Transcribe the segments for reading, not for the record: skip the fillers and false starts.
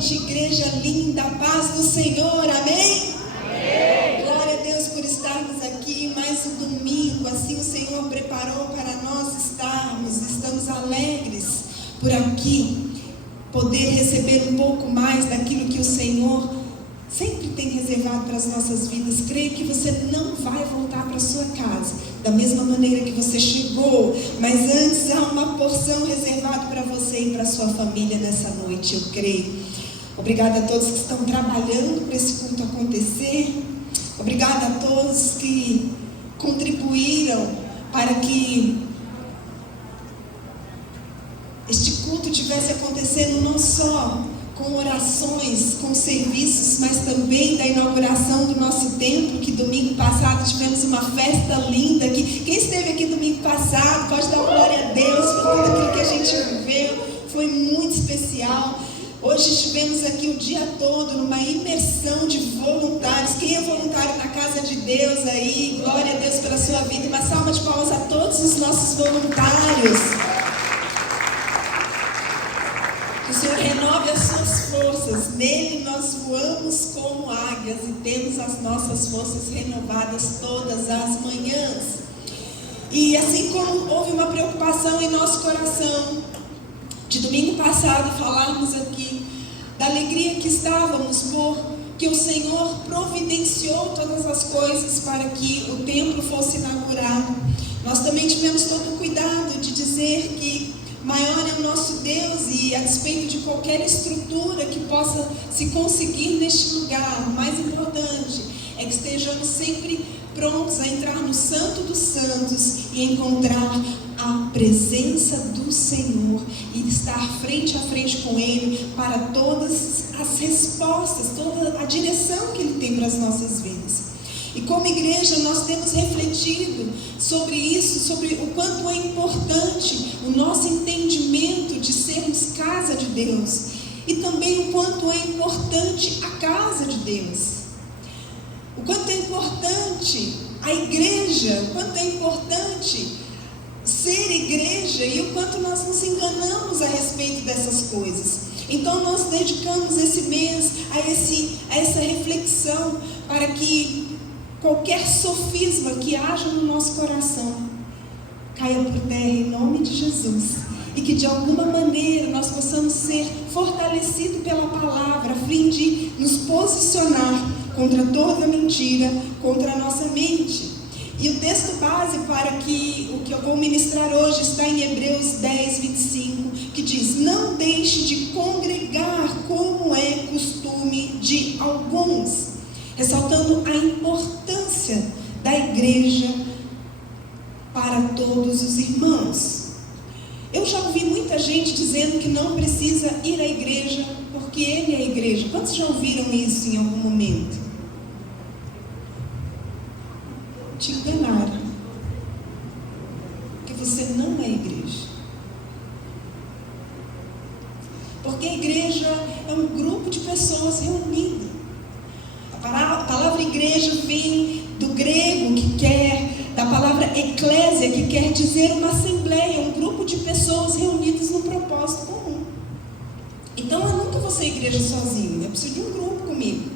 noite, igreja linda, paz do Senhor, amém? Amém. Glória a Deus por estarmos aqui, mais um domingo, assim o Senhor preparou para nós estamos alegres por aqui, poder receber um pouco mais daquilo que o Senhor sempre tem reservado para as nossas vidas. Creio que você não vai voltar para a sua casa da mesma maneira que você chegou, mas antes há uma porção reservada para você e para a sua família nessa noite, eu creio. Obrigada a todos que estão trabalhando para esse culto acontecer. Obrigada a todos que contribuíram para que este culto tivesse acontecendo não só com orações, com serviços, mas também da inauguração do nosso templo, que domingo passado tivemos uma festa linda aqui. Quem esteve aqui domingo passado pode dar glória a Deus por tudo aquilo que a gente viveu, foi muito especial. Hoje estivemos aqui o dia todo numa imersão de voluntários. Quem é voluntário na casa de Deus aí? Glória a Deus pela sua vida. Uma salva de palmas a todos os nossos voluntários. Que o Senhor renove as suas forças. Nele nós voamos como águias e temos as nossas forças renovadas todas as manhãs. E assim como houve uma preocupação em nosso coração, de domingo passado falarmos aqui da alegria que estávamos por que o Senhor providenciou todas as coisas para que o templo fosse inaugurado. Nós também tivemos todo o cuidado de dizer que maior é o nosso Deus, e a despeito de qualquer estrutura que possa se conseguir neste lugar, o mais importante é que estejamos sempre prontos a entrar no Santo dos Santos e encontrar a presença do Senhor e estar frente a frente com Ele para todas as respostas, toda a direção que Ele tem para as nossas vidas. E como igreja nós temos refletido sobre isso, sobre o quanto é importante o nosso entendimento de sermos casa de Deus e também o quanto é importante a casa de Deus. O quanto é importante a igreja, o quanto é importante ser igreja e o quanto nós nos enganamos a respeito dessas coisas. Então nós dedicamos esse mês a essa reflexão para que qualquer sofisma que haja no nosso coração caia por terra em nome de Jesus. E que de alguma maneira nós possamos ser fortalecidos pela palavra, a fim de nos posicionar contra toda mentira, contra a nossa mente. E o texto base para o que eu vou ministrar hoje está em Hebreus 10, 25, que diz: não deixe de congregar como é costume de alguns, ressaltando a importância da igreja para todos os irmãos. Eu já ouvi muita gente dizendo que não precisa ir à igreja porque ele é a igreja. Quantos já ouviram isso em algum momento? Te enganaram, porque você não é igreja. Porque a igreja é um grupo de pessoas reunidas. A palavra igreja vem do grego, da palavra eclésia, que quer dizer uma assembleia, um grupo de pessoas reunidas num propósito comum. Então eu nunca vou ser igreja sozinho, eu preciso de um grupo comigo,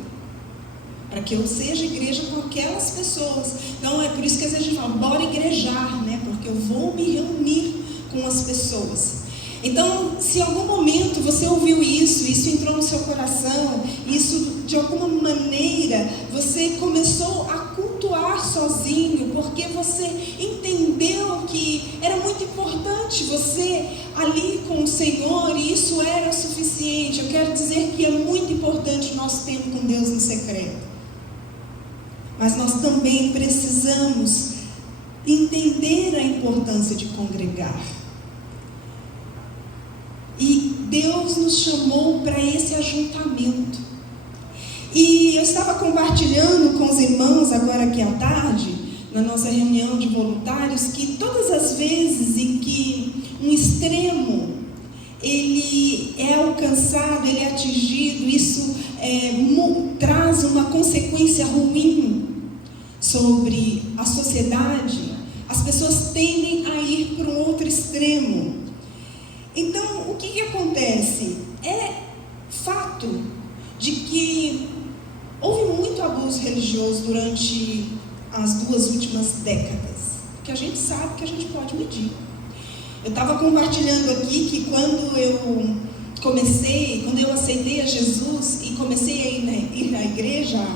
para que eu seja igreja com aquelas pessoas. Então é por isso que às vezes a gente fala, bora igrejar, né? Porque eu vou me reunir com as pessoas. Então, se em algum momento você ouviu isso entrou no seu coração, isso de alguma maneira você começou a cultuar sozinho, porque você entendeu que era muito importante você ali com o Senhor e isso era o suficiente. Eu quero dizer que é muito importante o nosso tempo com Deus no secreto. Mas nós também precisamos entender a importância de congregar. E Deus nos chamou para esse ajuntamento. E eu estava compartilhando com os irmãos agora aqui à tarde, na nossa reunião de voluntários, que todas as vezes em que um extremo ele é alcançado, ele é atingido, isso traz uma consequência ruim sobre a sociedade, as pessoas tendem a ir para um outro extremo. Então, o que acontece? É fato de que houve muito abuso religioso durante as 2 últimas décadas, que a gente sabe que a gente pode medir. Eu estava compartilhando aqui que quando eu aceitei a Jesus e comecei a ir na igreja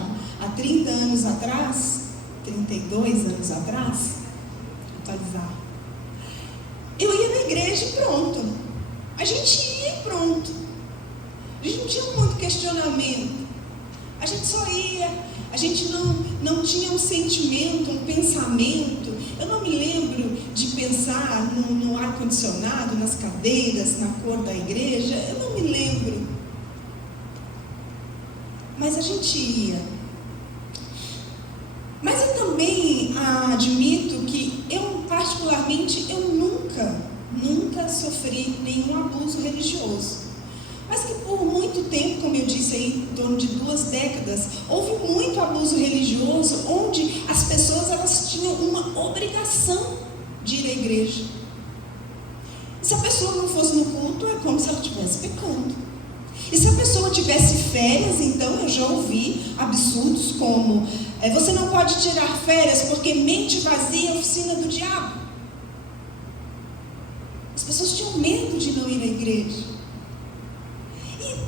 há 30 anos atrás, 32 anos atrás, atualizar, eu ia na igreja e pronto. A gente ia e pronto. A gente não tinha muito questionamento. A gente só ia. A gente não tinha um sentimento, um pensamento. Eu não me lembro de pensar no ar-condicionado, nas cadeiras, na cor da igreja. Eu não me lembro. Mas a gente ia. Mas eu também admito que particularmente, eu nunca sofri nenhum abuso religioso. Mas que por muito tempo, como eu disse aí, em torno de 2 décadas, houve muito abuso religioso, onde as pessoas elas tinham uma obrigação de ir à igreja. E se a pessoa não fosse no culto, é como se ela estivesse pecando. E se a pessoa tivesse férias, então eu já ouvi absurdos como você não pode tirar férias porque mente vazia é a oficina do diabo. As pessoas tinham medo de não ir à igreja.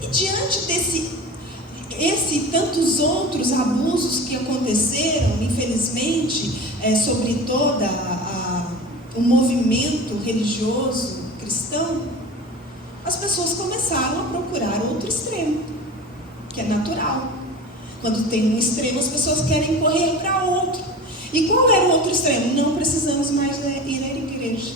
E diante desse e tantos outros abusos que aconteceram, infelizmente, sobre todo o movimento religioso cristão, as pessoas começaram a procurar outro extremo, que é natural. Quando tem um extremo, as pessoas querem correr para outro. E qual era o outro extremo? Não precisamos mais ir à igreja.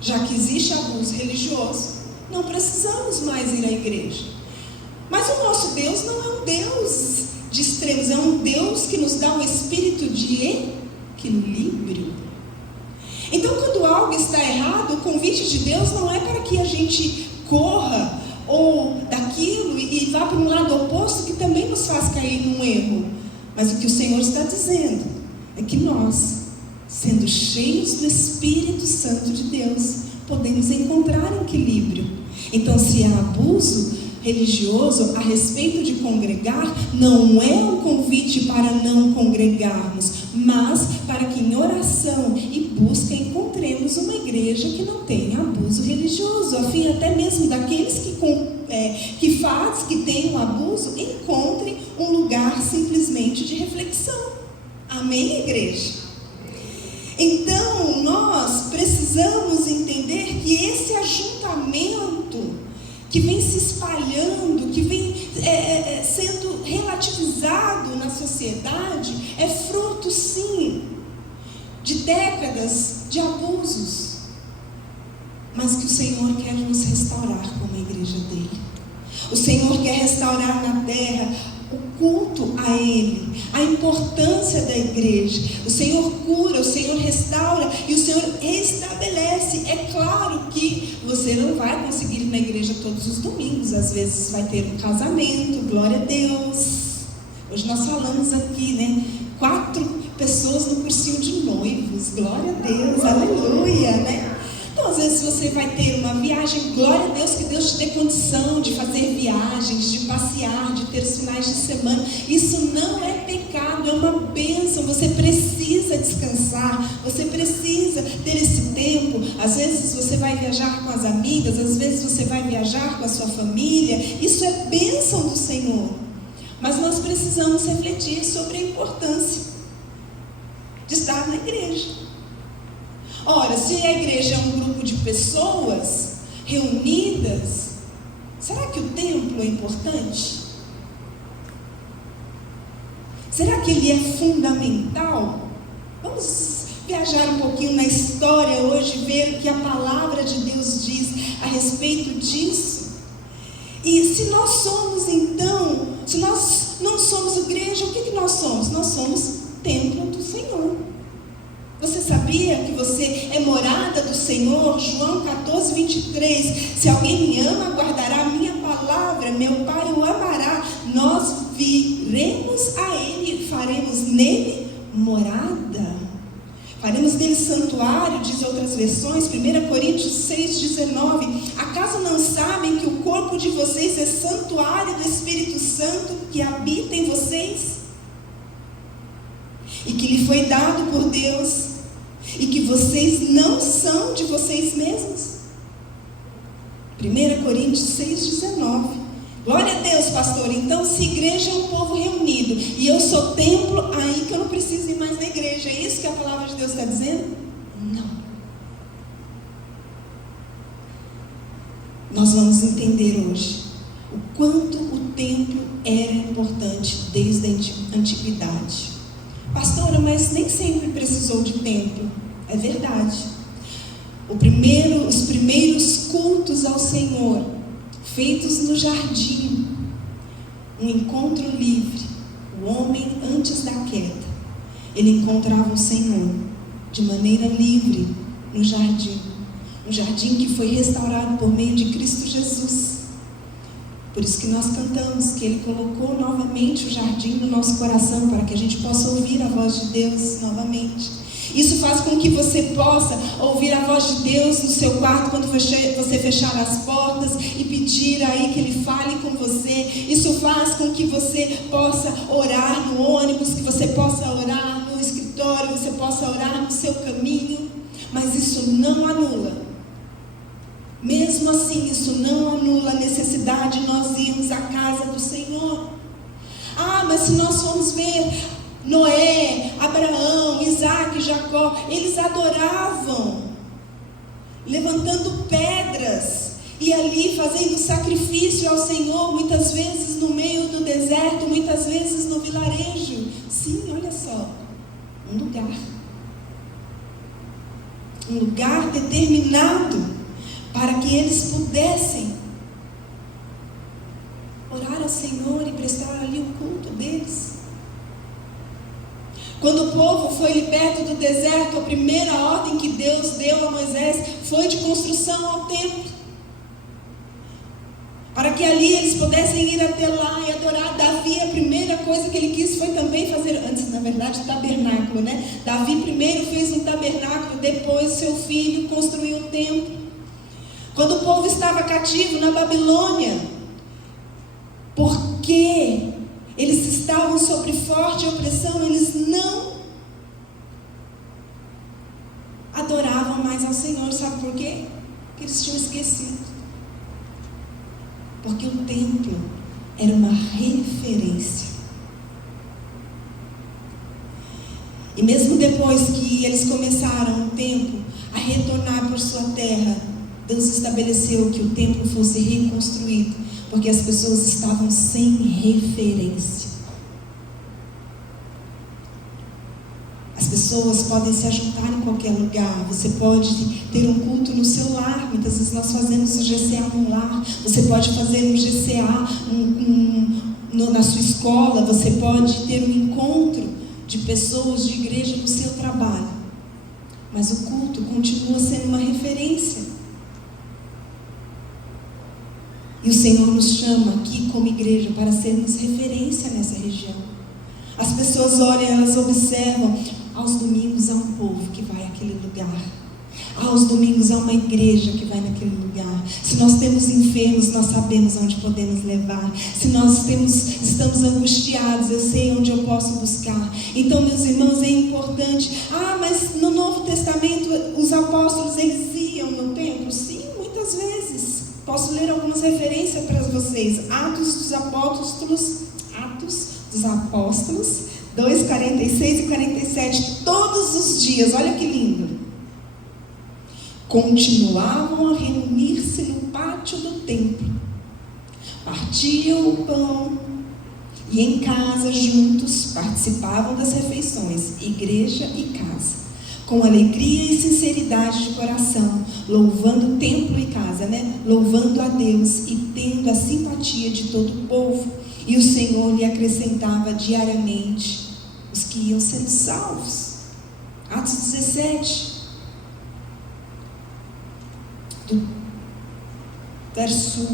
Já que existe abuso religioso, não precisamos mais ir à igreja. Mas o nosso Deus não é um Deus de extremos, é um Deus que nos dá um espírito de equilíbrio. Então, quando algo está errado, o convite de Deus não é para que a gente corra ou daquilo e vá para um lado oposto que também nos faz cair num erro. Mas o que o Senhor está dizendo é que nós, sendo cheios do Espírito Santo de Deus, podemos encontrar equilíbrio. Então, se há abuso religioso a respeito de congregar, não é um convite para não congregarmos, mas para que em oração e busca encontremos uma igreja que não tenha abuso religioso, a fim até mesmo daqueles que têm um abuso, encontrem um lugar simplesmente de reflexão. Amém, igreja? Então, nós precisamos entender que esse ajuntamento que vem se espalhando, que vem sendo relativizado na sociedade, é fruto, sim, de décadas de abusos, mas que o Senhor quer nos restaurar como a igreja dele. O Senhor quer restaurar na terra o culto a Ele, a importância da igreja. O Senhor cura, o Senhor restaura e o Senhor restabelece. É claro que você não vai conseguir ir na igreja todos os domingos, às vezes vai ter um casamento, glória a Deus. Hoje nós falamos aqui, né? 4 pessoas no cursinho de noivos, glória a Deus, aleluia, né? Então, às vezes você vai ter uma viagem, glória a Deus, que Deus te dê condição de fazer viagens, de passear, de ter os finais de semana. Isso não é pecado, é uma bênção. Você precisa descansar, você precisa ter esse tempo. Às vezes você vai viajar com as amigas, às vezes você vai viajar com a sua família. Isso é bênção do Senhor. Mas nós precisamos refletir sobre a importância de estar na igreja. Ora, se a igreja é um grupo de pessoas reunidas, será que o templo é importante? Será que ele é fundamental? Vamos viajar um pouquinho na história hoje, ver o que a palavra de Deus diz a respeito disso. E se nós somos então, se nós não somos igreja, o que nós somos? Nós somos templo do Senhor. Você sabia que você é morada do Senhor? João 14, 23. Se alguém me ama, guardará a minha palavra, meu Pai o amará. Nós viremos a Ele e faremos nele morada. Faremos nele santuário, diz outras versões, 1 Coríntios 6, 19. Acaso não sabem que o corpo de vocês é santuário do Espírito Santo que habita em vocês? E que lhe foi dado por Deus, e que vocês não são de vocês mesmos. 1 Coríntios 6, 19. Glória a Deus, pastor. Então, se igreja é um povo reunido, e eu sou templo, aí que eu não preciso ir mais na igreja. É isso que a palavra de Deus está dizendo? Não. Nós vamos entender hoje o quanto o templo era importante desde a antiguidade. Pastora, mas nem sempre precisou de templo. É verdade. Os primeiros cultos ao Senhor, feitos no jardim, um encontro livre. O homem, antes da queda, ele encontrava o Senhor de maneira livre no jardim. Um jardim que foi restaurado por meio de Cristo Jesus. Por isso que nós cantamos que Ele colocou novamente o jardim no nosso coração, para que a gente possa ouvir a voz de Deus novamente. Isso faz com que você possa ouvir a voz de Deus no seu quarto, quando você fechar as portas e pedir aí que Ele fale com você. Isso faz com que você possa orar no ônibus, que você possa orar no escritório, você possa orar no seu caminho. Mas isso não anula. Mesmo assim, isso não anula a necessidade de nós irmos à casa do Senhor. Ah, mas se nós formos ver Noé, Abraão, Isaac, Jacó, eles adoravam. levantando pedras e ali fazendo sacrifício ao Senhor, muitas vezes no meio do deserto, muitas vezes no vilarejo. Sim, olha só, um lugar determinado para que eles pudessem orar ao Senhor e prestar ali o culto deles. Quando o povo foi liberto do deserto, a primeira ordem que Deus deu a Moisés foi de construção ao templo, para que ali eles pudessem ir até lá e adorar. Davi, a primeira coisa que ele quis foi também fazer, antes na verdade tabernáculo, né? Davi primeiro fez um tabernáculo, depois seu filho construiu um templo. Quando o povo estava cativo na Babilônia, porque eles estavam sob forte opressão, eles não adoravam mais ao Senhor. Sabe por quê? Porque eles tinham esquecido. Porque o templo era uma referência. E mesmo depois que eles começaram um tempo a retornar por sua terra, Deus estabeleceu que o templo fosse reconstruído, porque as pessoas estavam sem referência. As pessoas podem se ajuntar em qualquer lugar. Você pode ter um culto no seu lar. Muitas vezes nós fazemos o GCA no lar. Você pode fazer um GCA na sua escola. Você pode ter um encontro de pessoas de igreja no seu trabalho. Mas o culto continua sendo uma referência. E o Senhor nos chama aqui como igreja para sermos referência nessa região. As pessoas olham, elas observam. Aos domingos há um povo que vai àquele lugar. Aos domingos há uma igreja que vai naquele lugar. Se nós temos enfermos, nós sabemos onde podemos levar. Se nós estamos angustiados, eu sei onde eu posso buscar. Então, meus irmãos, é importante. Mas no Novo Testamento os apóstolos eles iam no templo? Sim, muitas vezes. Posso ler algumas referências para vocês. Atos dos Apóstolos 2, 46 e 47, todos os dias, olha que lindo. Continuavam a reunir-se no pátio do templo, partiam o pão e em casa juntos participavam das refeições, igreja e casa, com alegria e sinceridade de coração, louvando templo e casa, louvando a Deus e tendo a simpatia de todo o povo. E o Senhor lhe acrescentava diariamente os que iam sendo salvos. Atos 17, do verso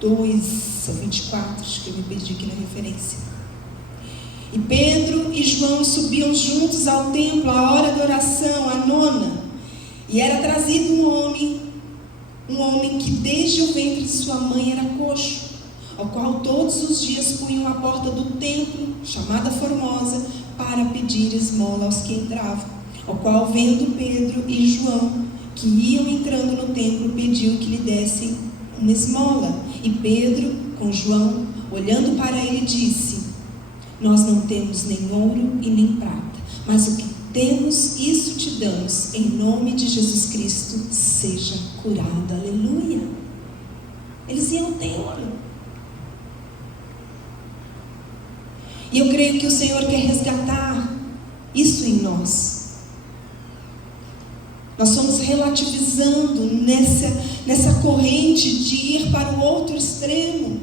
2 a 24, acho que eu me perdi aqui na referência. E Pedro e João subiam juntos ao templo à hora da oração, a nona, e era trazido um homem que desde o ventre de sua mãe era coxo, ao qual todos os dias punham a porta do templo, chamada Formosa, para pedir esmola aos que entravam. Ao qual, vendo Pedro e João, que iam entrando no templo, pediu que lhe dessem uma esmola. E Pedro, com João, olhando para ele, disse: nós não temos nem ouro e nem prata, mas o que temos, isso te damos. Em nome de Jesus Cristo, seja curado. Aleluia. Eles iam ter ouro. E eu creio que o Senhor quer resgatar isso em nós. Nós estamos relativizando nessa corrente de ir para o outro extremo.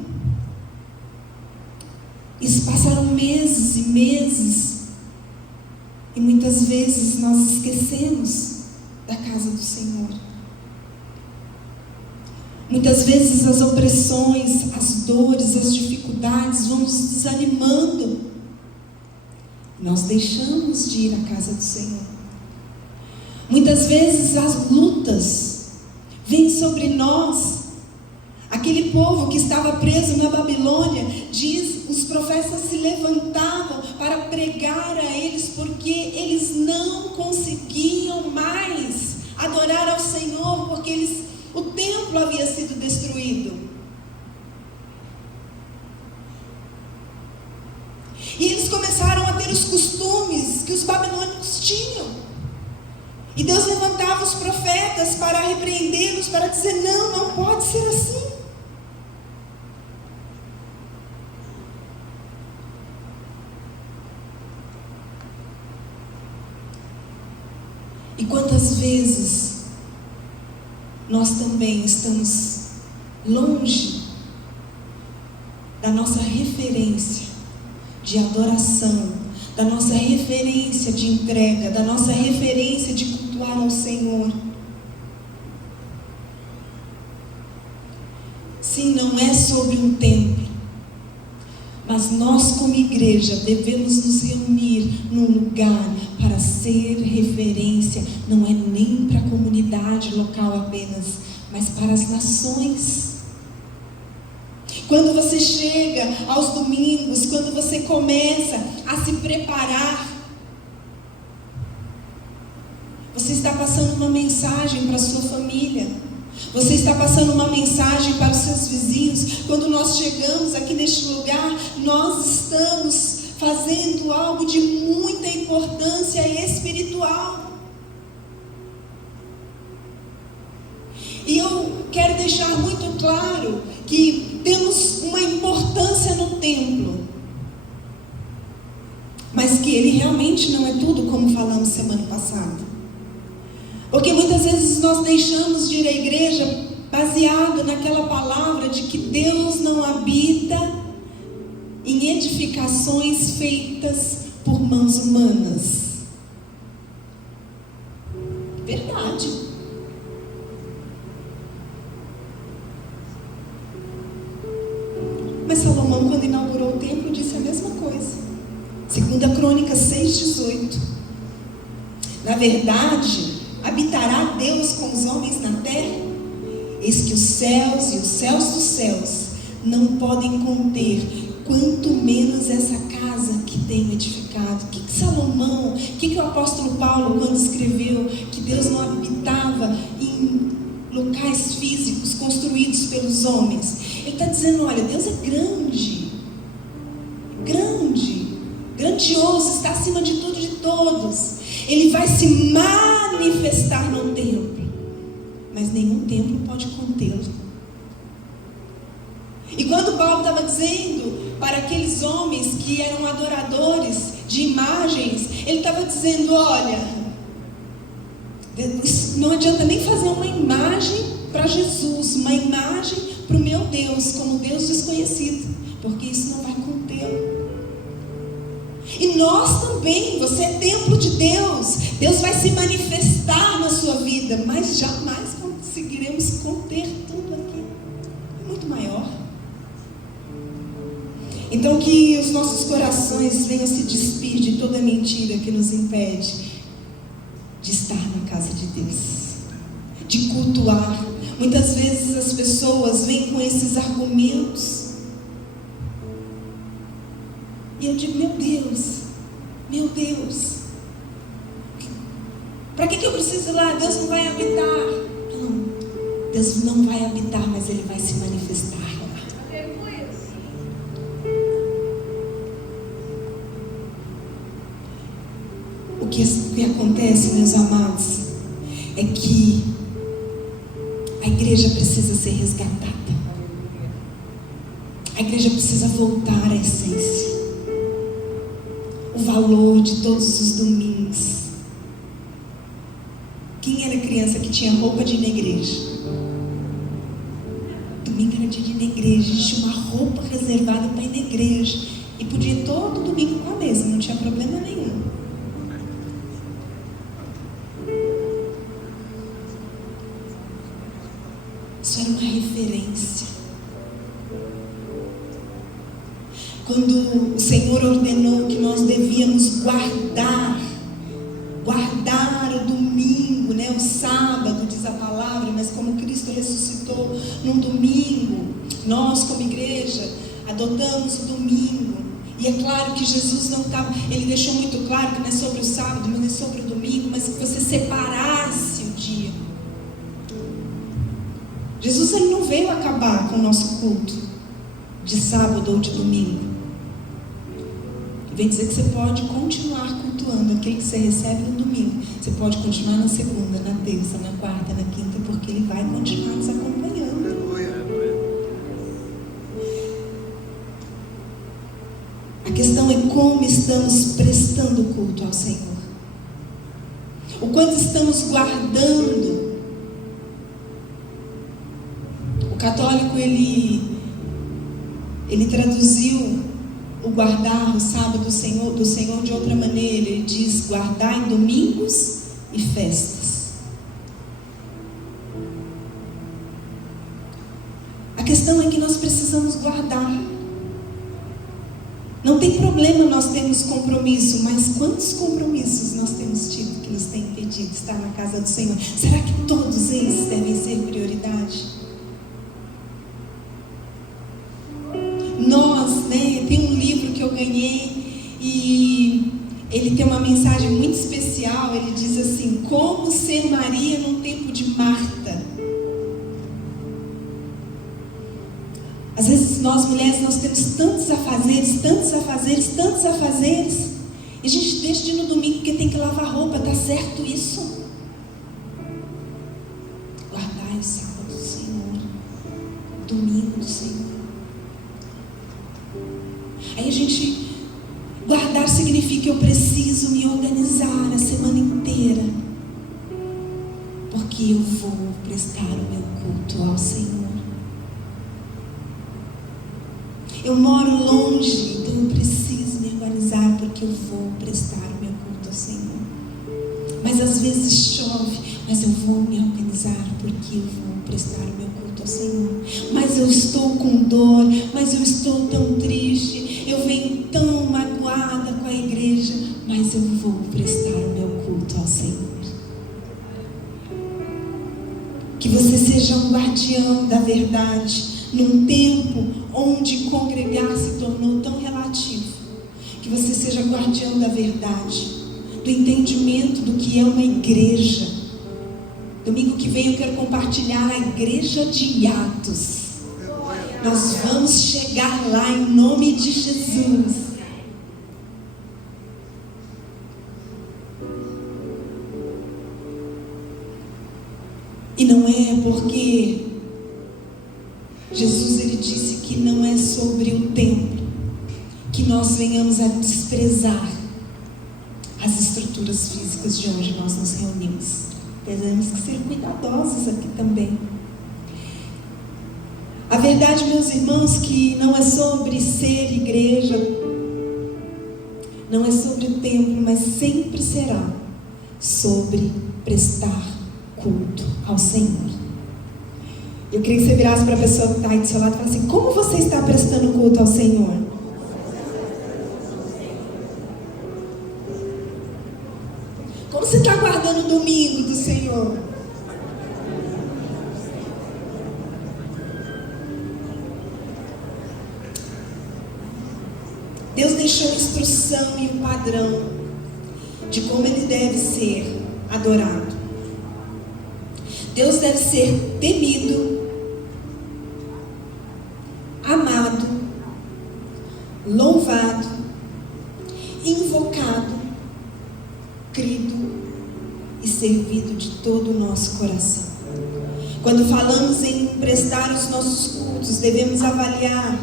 E se passaram meses e meses, e muitas vezes nós esquecemos da casa do Senhor. Muitas vezes as opressões, as dores, as dificuldades vão nos desanimando. Nós deixamos de ir à casa do Senhor. Muitas vezes as lutas vêm sobre nós. Aquele povo que estava preso na Babilônia, os profetas se levantavam para pregar a eles, porque eles não conseguiam mais adorar ao Senhor, porque o templo havia sido destruído. E eles começaram a ter os costumes que os babilônicos tinham. E Deus levantava os profetas para repreendê-los, para dizer: não pode ser assim. E quantas vezes nós também estamos longe da nossa referência de adoração, da nossa referência de entrega, da nossa referência de cultuar ao Senhor. Sim, não é sobre um templo, mas nós como igreja devemos nos reunir num lugar para ser referência, não é nem para a comunidade local apenas, mas para as nações. Quando você chega aos domingos, quando você começa a se preparar, você está passando uma mensagem para a sua família, você está passando uma mensagem para os seus vizinhos. Quando nós chegamos aqui neste lugar, nós estamos fazendo algo de muita importância espiritual. E eu quero deixar muito claro que temos uma importância no templo, mas que ele realmente não é tudo, como falamos semana passada. Porque muitas vezes nós deixamos de ir à igreja baseado naquela palavra de que Deus não habita em edificações feitas por mãos humanas. Verdade. Mas Salomão, quando inaugurou o templo, disse a mesma coisa. 2 Crônicas 6:18. Na verdade, habitará Deus com os homens na terra? Eis que os céus e os céus dos céus não podem conter, quanto menos essa casa que tenho edificado. O que Salomão, o que o apóstolo Paulo, quando escreveu que Deus não habitava em locais físicos construídos pelos homens, ele está dizendo: olha, Deus é grande, grandioso, está acima de tudo e de todos. Ele vai se manifestar no templo, mas nenhum templo pode contê-lo. E quando Paulo estava dizendo para aqueles homens que eram adoradores de imagens, ele estava dizendo: olha, não adianta nem fazer uma imagem para Jesus, uma imagem para o meu Deus, como Deus desconhecido, porque isso não vai contê-lo. E nós também, você é templo de Deus. Deus vai se manifestar na sua vida, mas jamais conseguiremos conter tudo aqui. É muito maior. Então que os nossos corações venham se despir de toda mentira que nos impede de estar na casa de Deus, de cultuar. Muitas vezes as pessoas vêm com esses argumentos, e eu digo: meu Deus, para que eu preciso ir lá? Deus não vai habitar. Não, Deus não vai habitar, mas Ele vai se manifestar lá. O que acontece, meus amados, é que a igreja precisa ser resgatada. A igreja precisa voltar à essência, o valor de todos os domingos. Quem era criança que tinha roupa de ir na igreja? Domingo era dia de ir na igreja, tinha uma roupa reservada para ir na igreja, e podia ir todo domingo com a mesma, não tinha problema nenhum. Isso era uma referência. Quando o Senhor ordenou que nós devíamos guardar o domingo, o sábado, diz a palavra, mas como Cristo ressuscitou num domingo, nós como igreja adotamos o domingo. E é claro que Jesus não estava, Ele deixou muito claro que não é sobre o sábado, mas é sobre o domingo, mas que você separasse o dia. Jesus, Ele não veio acabar com o nosso culto de sábado ou de domingo. Vem dizer que você pode continuar cultuando aquele que você recebe no domingo. Você pode continuar na segunda, na terça, na quarta, na quinta, porque Ele vai continuar nos acompanhando. A questão é como estamos prestando culto ao Senhor. O quanto estamos guardando. O católico, ele traduziu o guardar o sábado do Senhor de outra maneira. Ele diz guardar em domingos e festas. A questão é que nós precisamos guardar. Não tem problema nós termos compromisso, mas quantos compromissos nós temos tido que nos tem impedido de estar na casa do Senhor? Será que todos eles devem ser prioridade? Tem um livro que eu ganhei e ele tem uma mensagem muito especial. Ele diz assim: como ser Maria num tempo de Marta. Às vezes nós mulheres, nós temos tantos afazeres, e a gente deixa de ir no domingo porque tem que lavar roupa. Tá certo isso? Guardai o sábado do Senhor, domingo do Senhor. Aí a gente, guardar significa eu preciso me organizar a semana inteira, porque eu vou prestar o meu culto ao Senhor. Eu moro longe, então eu preciso me organizar, porque eu vou prestar o meu culto ao Senhor. Mas às vezes chove, mas eu vou me organizar, porque eu vou prestar o meu culto ao Senhor. Mas eu estou com dor, mas eu estou tão triste, eu venho tão magoada com a igreja, mas eu vou prestar o meu culto ao Senhor. Que você seja um guardião da verdade, num tempo onde congregar se tornou tão relativo. Que você seja guardião da verdade, do entendimento do que é uma igreja. Domingo que vem eu quero compartilhar a igreja de Atos. Nós vamos chegar lá em nome de Jesus. E não é porque Jesus, ele disse que não é sobre o templo que nós venhamos a desprezar as estruturas físicas de onde nós nos reunimos. Temos que ser cuidadosos aqui também. A verdade, meus irmãos, que não é sobre ser igreja, não é sobre o templo, mas sempre será sobre prestar culto ao Senhor. Eu queria que você virasse para a pessoa que está aí do seu lado e falasse assim: como você está prestando culto ao Senhor? Como você está guardando o domingo do Senhor? Deus deixou a instrução e o padrão de como Ele deve ser adorado. Deus deve ser temido, amado, louvado, invocado, crido e servido de todo o nosso coração. Quando falamos em prestar os nossos cultos, devemos avaliar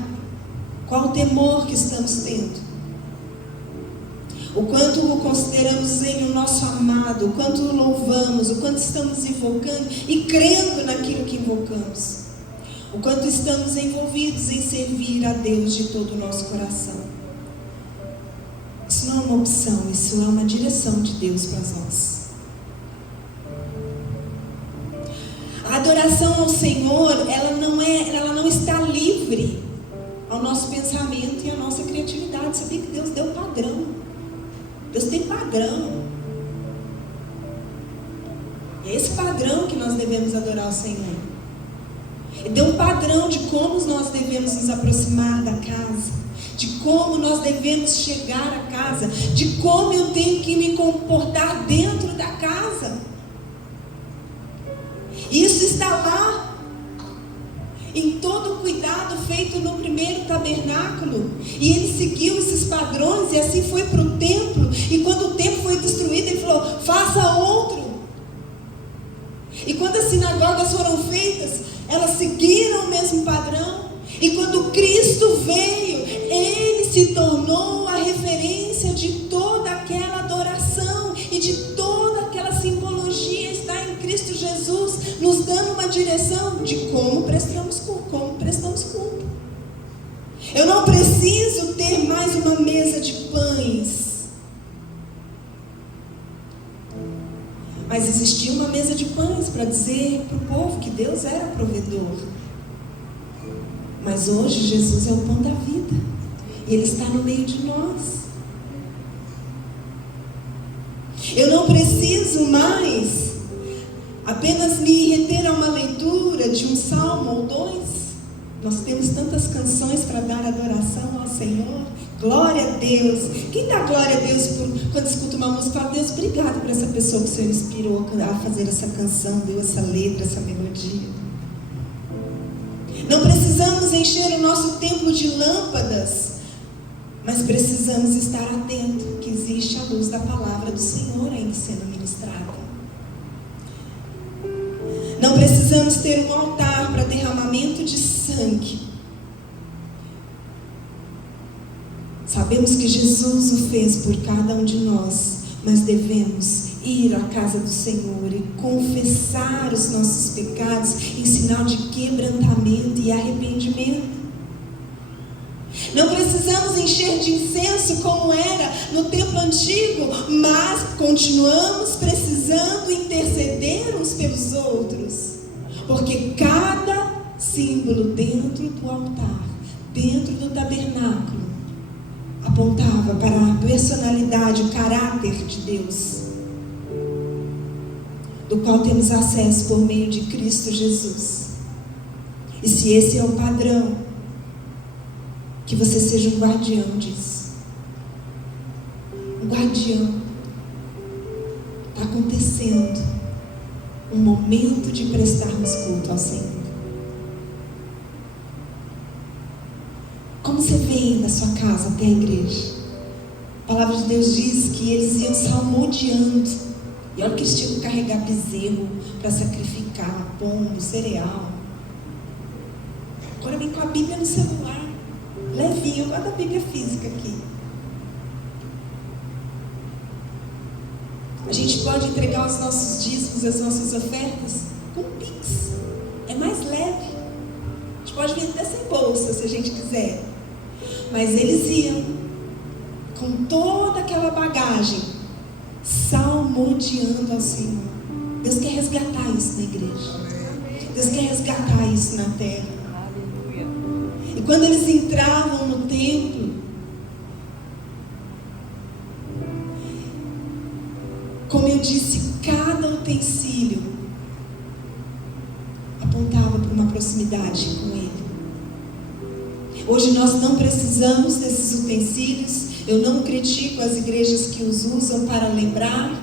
qual o temor que estamos tendo, o quanto o consideramos Ele o nosso amado, o quanto o louvamos, o quanto estamos invocando e crendo naquilo que invocamos, o quanto estamos envolvidos em servir a Deus de todo o nosso coração. Isso não é uma opção, isso é uma direção de Deus para nós. A adoração ao Senhor, ela não está livre ao nosso pensamento e à nossa criatividade. Sabia que Deus deu padrão? Deus tem padrão. E é esse padrão que nós devemos adorar ao Senhor. Ele deu um padrão de como nós devemos nos aproximar da casa, de como nós devemos chegar à casa, de como eu tenho que me comportar dentro da casa. Isso está lá. em todo o cuidado feito no primeiro tabernáculo. E ele seguiu esses padrões, e assim foi para o templo. E quando o templo foi destruído, ele falou: faça outro. E quando as sinagogas foram feitas, elas seguiram o mesmo padrão. E quando Cristo veio, ele se tornou a referência de toda aquela adoração e de toda aquela simbologia. Está em Cristo Jesus, nos dando uma direção de como prestamos culto. Eu não preciso ter mais uma mesa de pães, mas existia uma mesa de pães para dizer para o povo que Deus era provedor. Mas hoje Jesus é o pão da vida, e Ele está no meio de nós. Eu não preciso mais apenas me reter a uma leitura de um salmo ou dois. Nós temos tantas canções para dar adoração ao Senhor. Glória a Deus. Quem dá glória a Deus quando escuta uma música? Fala: Deus, obrigado por essa pessoa que o Senhor inspirou a fazer essa canção, deu essa letra, essa melodia. Não precisamos encher o nosso templo de lâmpadas, mas precisamos estar atentos que existe a luz da palavra do Senhor ainda sendo ministrada. Não precisamos ter um altar para derramamento de sangue. Sabemos que Jesus o fez por cada um de nós, mas devemos ir à casa do Senhor e confessar os nossos pecados em sinal de quebrantamento e arrependimento. Não precisamos encher de incenso como era no templo antigo, mas continuamos precisando interceder uns pelos outros, porque cada símbolo dentro do altar, dentro do tabernáculo, apontava para a personalidade, o caráter de Deus, do qual temos acesso por meio de Cristo Jesus. E se esse é o padrão, que você seja um guardião disso. Um guardião. Está acontecendo um momento de prestarmos culto ao Senhor. Como você vem da sua casa até a igreja? A palavra de Deus diz que eles iam salmodiando. E olha que eles tinham que carregar bezerro para sacrificar, pombo, cereal. Agora vem com a Bíblia no celular. Levinho, eu guardo a Bíblia física aqui. A gente pode entregar os nossos dízimos, as nossas ofertas com Pix. É mais leve. A gente pode vir até sem bolsa, se a gente quiser. Mas eles iam com toda aquela bagagem, salmodiando ao Senhor. Deus quer resgatar isso na igreja. Deus quer resgatar isso na terra. E quando eles entravam no templo, como eu disse, cada utensílio apontava para uma proximidade com Ele. Hoje nós não precisamos desses utensílios. Eu não critico as igrejas que os usam para lembrar,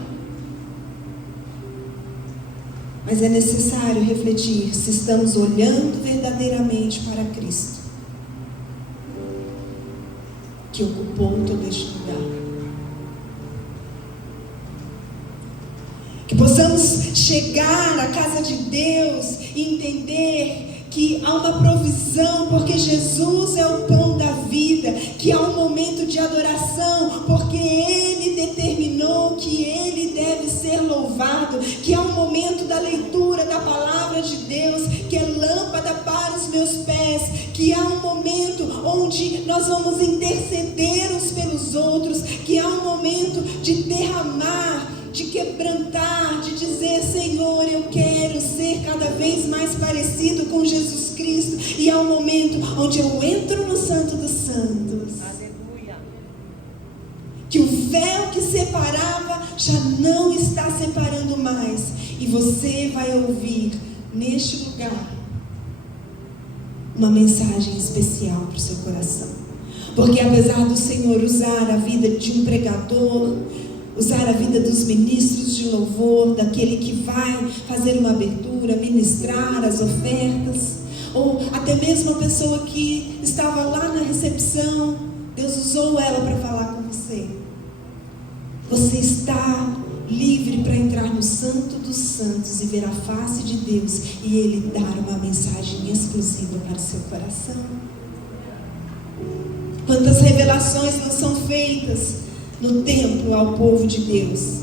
mas é necessário refletir se estamos olhando verdadeiramente para Cristo, que ocupou todo este lugar. Que possamos chegar à casa de Deus e entender que há uma provisão, porque Jesus é o pão da vida, que há um momento de adoração, porque Ele determinou que Ele deve ser louvado, que há um momento da leitura da palavra de Deus, que é lâmpada para os meus pés, que há um momento onde nós vamos interceder uns pelos outros, que há um momento de derramar, de quebrantar, de dizer: Senhor, eu quero ser cada vez mais parecido com Jesus Cristo. E há um momento onde eu entro no Santo dos Santos. Aleluia. Que o véu que separava já não está separando mais. E você vai ouvir neste lugar uma mensagem especial para o seu coração. Porque apesar do Senhor usar a vida de um pregador, usar a vida dos ministros de louvor, daquele que vai fazer uma abertura, ministrar as ofertas, ou até mesmo a pessoa que estava lá na recepção, Deus usou ela para falar com você. Você está livre para entrar no Santo dos Santos e ver a face de Deus e Ele dar uma mensagem exclusiva para o seu coração. Quantas revelações não são feitas no templo ao povo de Deus.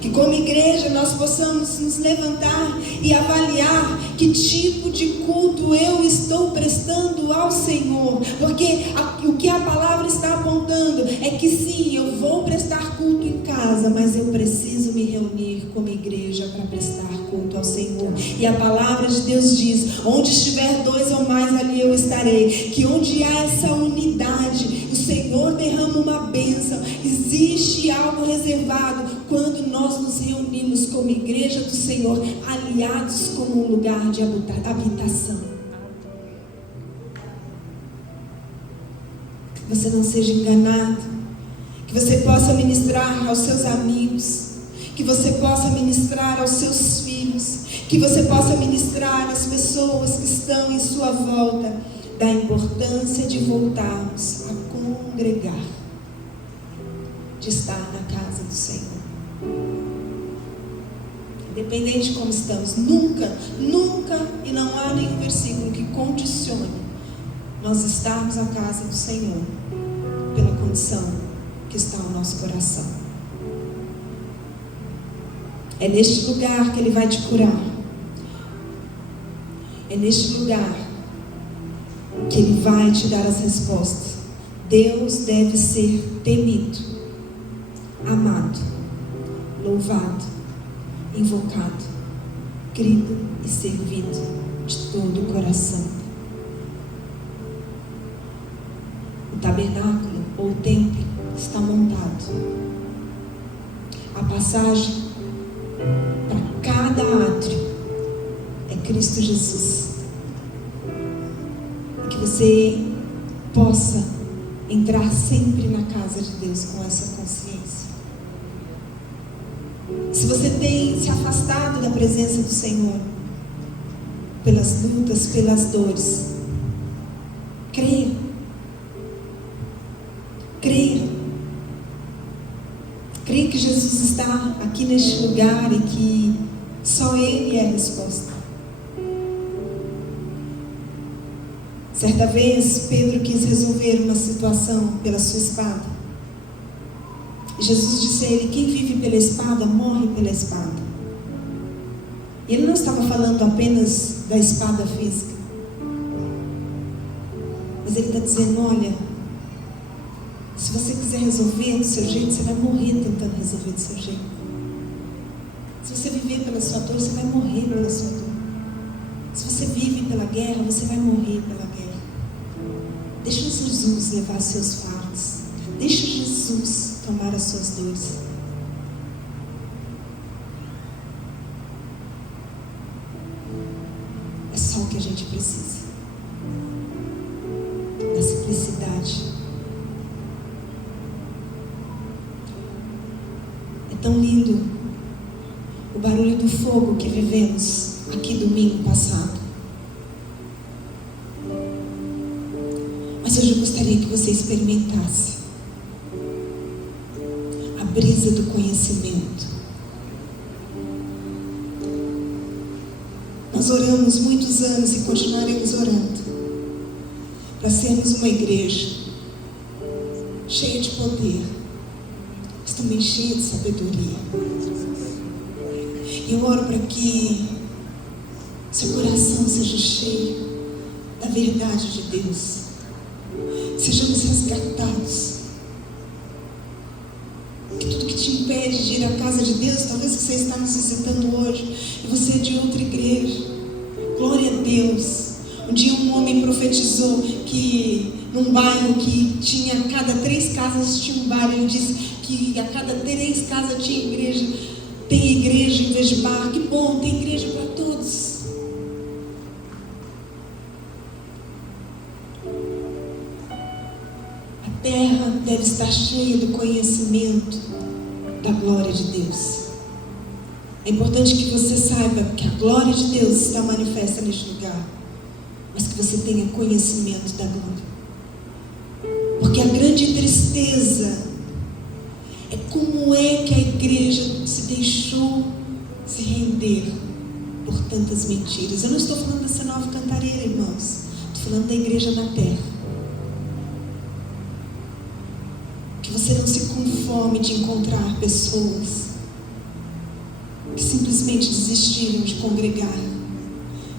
Que como igreja nós possamos nos levantar e avaliar que tipo de culto eu estou prestando ao Senhor. Porque o que a palavra está apontando é que sim, eu vou prestar culto em casa, mas eu preciso me reunir como igreja para prestar culto ao Senhor. E a palavra de Deus diz: onde estiver 2 ou mais, ali eu estarei. Que onde há essa unidade, o Senhor derrama uma bênção. Existe algo reservado quando nós nos reunimos como igreja do Senhor, aliados como um lugar de habitação. Que você não seja enganado, que você possa ministrar aos seus amigos, que você possa ministrar aos seus filhos, que você possa ministrar às pessoas que estão em sua volta, da importância de voltarmos a congregar, de estar na casa do Senhor. Independente de como estamos, nunca, e não há nenhum versículo que condicione nós estarmos na casa do Senhor pela condição que está o nosso coração. É neste lugar que Ele vai te curar. É neste lugar que Ele vai te dar as respostas. Deus deve ser temido, amado, louvado, invocado, crido e servido de todo o coração. O tabernáculo ou o templo está montado. A passagem para cada átrio é Cristo Jesus. E que você possa entrar sempre na casa de Deus com essa consciência. Se você tem se afastado da presença do Senhor, pelas lutas, pelas dores, creia. Creia. Creia que Jesus está aqui neste lugar e que só Ele é a resposta. Certa vez, Pedro quis resolver uma situação pela sua espada. Jesus disse a ele: quem vive pela espada, morre pela espada. E ele não estava falando apenas da espada física, mas ele está dizendo: olha, se você quiser resolver do seu jeito, você vai morrer tentando resolver do seu jeito. Se você viver pela sua dor, você vai morrer pela sua dor. Se você vive pela guerra, você vai morrer pela guerra. Deixa Jesus levar seus fardos. Deixa Jesus tomar as suas dores. É só o que a gente precisa. Da simplicidade. É tão lindo o barulho do fogo que vivemos aqui domingo passado. Mas hoje eu gostaria que você experimentasse a brisa do conhecimento. Nós oramos muitos anos e continuaremos orando para sermos uma igreja cheia de poder, mas também cheia de sabedoria. E eu oro para que seu coração seja cheio da verdade de Deus. Sejamos resgatados. Que tudo que te impede de ir à casa de Deus, talvez que você está nos visitando hoje, e você é de outra igreja. Glória a Deus. Um dia um homem profetizou que num bairro que tinha a cada 3 casas tinha um bar. Ele disse que a cada 3 casas tinha igreja. Tem igreja em vez de bar. Que bom, tem igreja para todos. A terra deve estar cheia do conhecimento da glória de Deus. É importante que você saiba que a glória de Deus está manifesta neste lugar. que você tenha conhecimento da glória. Porque a grande tristeza é como é que a igreja se deixou se render por tantas mentiras. Eu não estou falando dessa nova cantareira, irmãos. Estou falando da igreja na terra. Que você não se conforme de encontrar pessoas que simplesmente desistiram de congregar.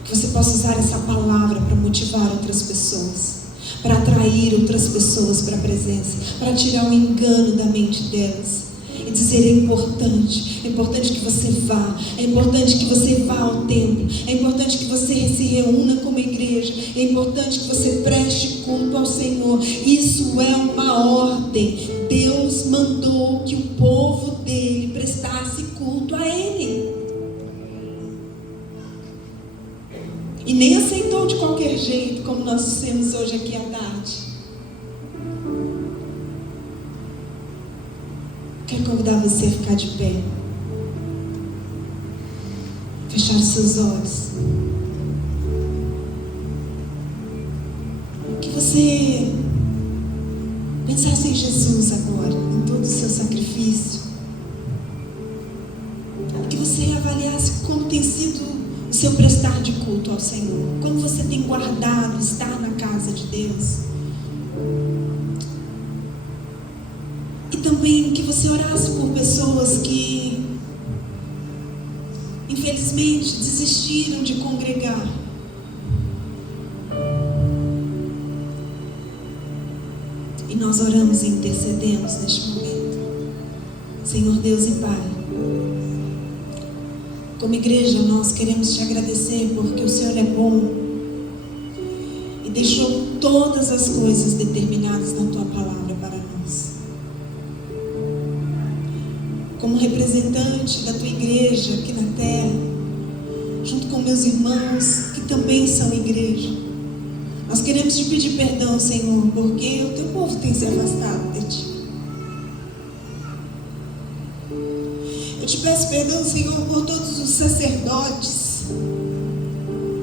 Que você possa usar essa palavra para motivar outras pessoas, para atrair outras pessoas para a presença, para tirar o engano da mente delas e dizer: é importante que você vá, é importante que você vá ao templo, é importante que você se reúna como igreja, é importante que você preste culto ao Senhor. Isso é uma ordem. Deus mandou que o povo dele prestasse culto a Ele. E nem aceitou de qualquer jeito, como nós dissemos hoje aqui à tarde. Quero convidar você a ficar de pé, fechar os seus olhos, que você pensasse em Jesus agora, em todo o seu sacrifício, que você avaliasse como tem sido o seu prestar de culto ao Senhor, como você tem guardado estar na casa de Deus. E também que você orasse por pessoas que infelizmente desistiram de congregar. E nós oramos e intercedemos neste momento. Senhor Deus e Pai, como igreja nós queremos te agradecer porque o Senhor é bom e deixou todas as coisas determinadas na tua palavra para nós. Como representante da tua igreja aqui na terra, junto com meus irmãos que também são igreja, nós queremos te pedir perdão, Senhor, porque o teu povo tem se afastado de ti. Eu te peço perdão, Senhor, por todos os sacerdotes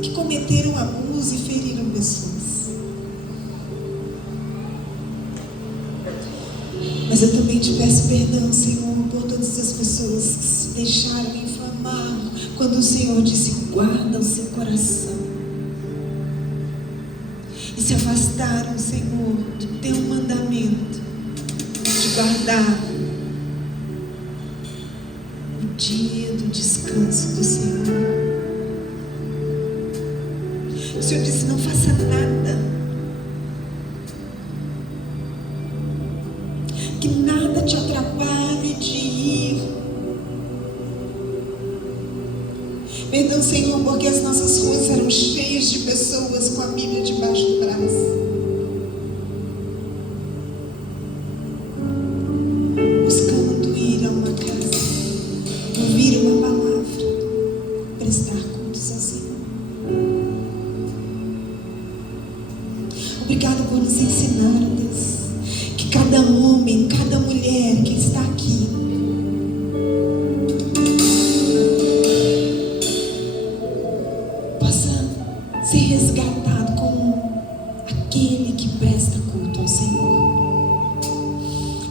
que cometeram abuso e feriram pessoas. Mas eu também te peço perdão, Senhor, por todas as pessoas que se deixaram inflamar quando o Senhor disse: guarda o seu coração. E se afastaram, Senhor, do teu mandamento de guardar o dia do descanso do Senhor. O Senhor disse: não faça nada, que nada te atrapalhe de ir. Perdão, Senhor, porque as nossas ruas eram cheias de pessoas com a Bíblia debaixo do braço, buscando ir a uma casa, ouvir uma palavra, prestar cultos ao Senhor. Obrigado por nos ensinar, Deus, que cada homem, cada mulher que está aqui possa ser resgatado como aquele que presta culto ao Senhor.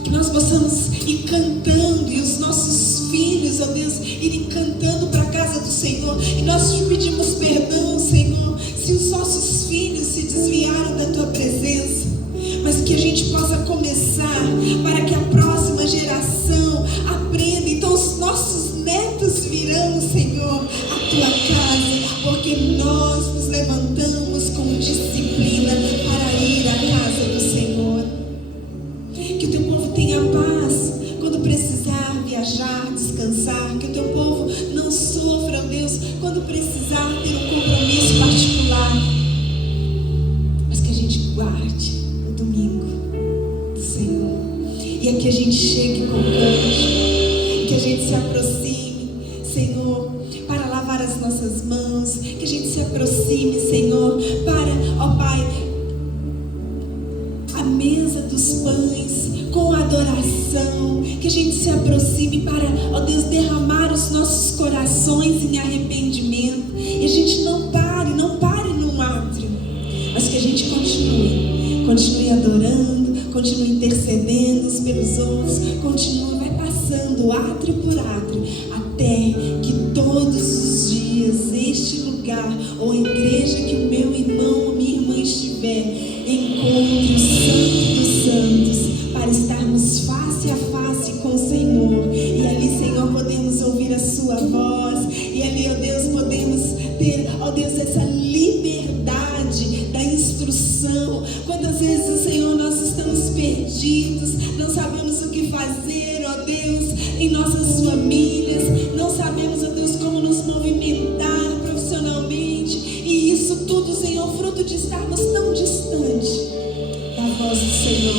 Que nós possamos ir cantando e os nossos filhos, ó Deus, irem cantando para a casa do Senhor. E nós te pedimos perdão, Senhor, se os nossos filhos se desviaram da tua presença, mas que a gente possa começar para que a próxima geração aprenda. Então os nossos netos virão, Senhor, à tua casa, porque nós nos levantamos com disciplina para ir à casa do Senhor. Que o teu povo tenha paz quando precisar viajar, descansar. Que o teu povo não sofra, ó Deus, quando precisar ter um compromisso particular, mas que a gente guarde o domingo do Senhor. E aqui a gente chegue com cântico, que a gente se aproxime, Senhor, para lavar as nossas mãos, que a gente se aproxime, Senhor, para, ó Pai, a mesa dos pães com adoração, que a gente se aproxime para, ó Deus, derramar os nossos corações em arrependimento, e a gente não pare num átrio, continue adorando, continue intercedendo uns pelos outros, continue, vai passando átrio por átrio, até que todos os dias este lugar, ou a igreja que o meu irmão ou minha irmã estiver, encontre o Santo dos Santos, para estarmos face a face com o Senhor. E ali, Senhor, podemos ouvir a sua voz, e ali, ó Deus, podemos ter, ó Deus, essa liberdade da instrução. Quantas vezes, Senhor, nós estamos perdidos, não sabemos o que fazer, ó Deus, em nossas famílias, não sabemos, ó Deus, como nos movimentar profissionalmente, e isso tudo, Senhor, fruto de estarmos tão distante da voz do Senhor.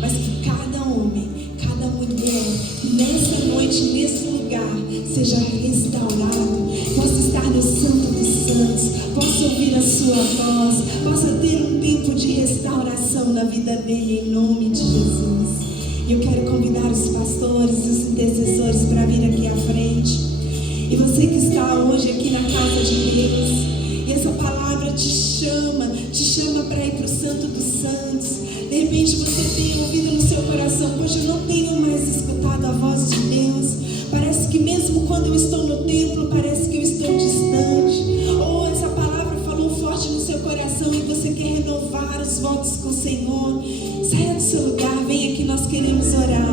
Mas que cada homem, cada mulher, nessa noite, nesse lugar, seja restaurado, possa estar no Santo dos Santos, possa ouvir a sua voz, possa ter um tempo de restauração na vida dele, em nome de Jesus. E eu quero convidar os pastores e os intercessores para vir aqui à frente. E você que está hoje aqui na casa de Deus, e essa palavra te chama para ir para o Santo dos Santos. De repente você tem ouvido no seu coração: poxa, eu não tenho mais escutado a voz de Deus. Parece que mesmo quando eu estou no templo, parece que eu estou distante. Ou essa palavra falou forte no seu coração e você quer renovar os votos com o Senhor. Saia do seu lugar, vem aqui, nós queremos orar.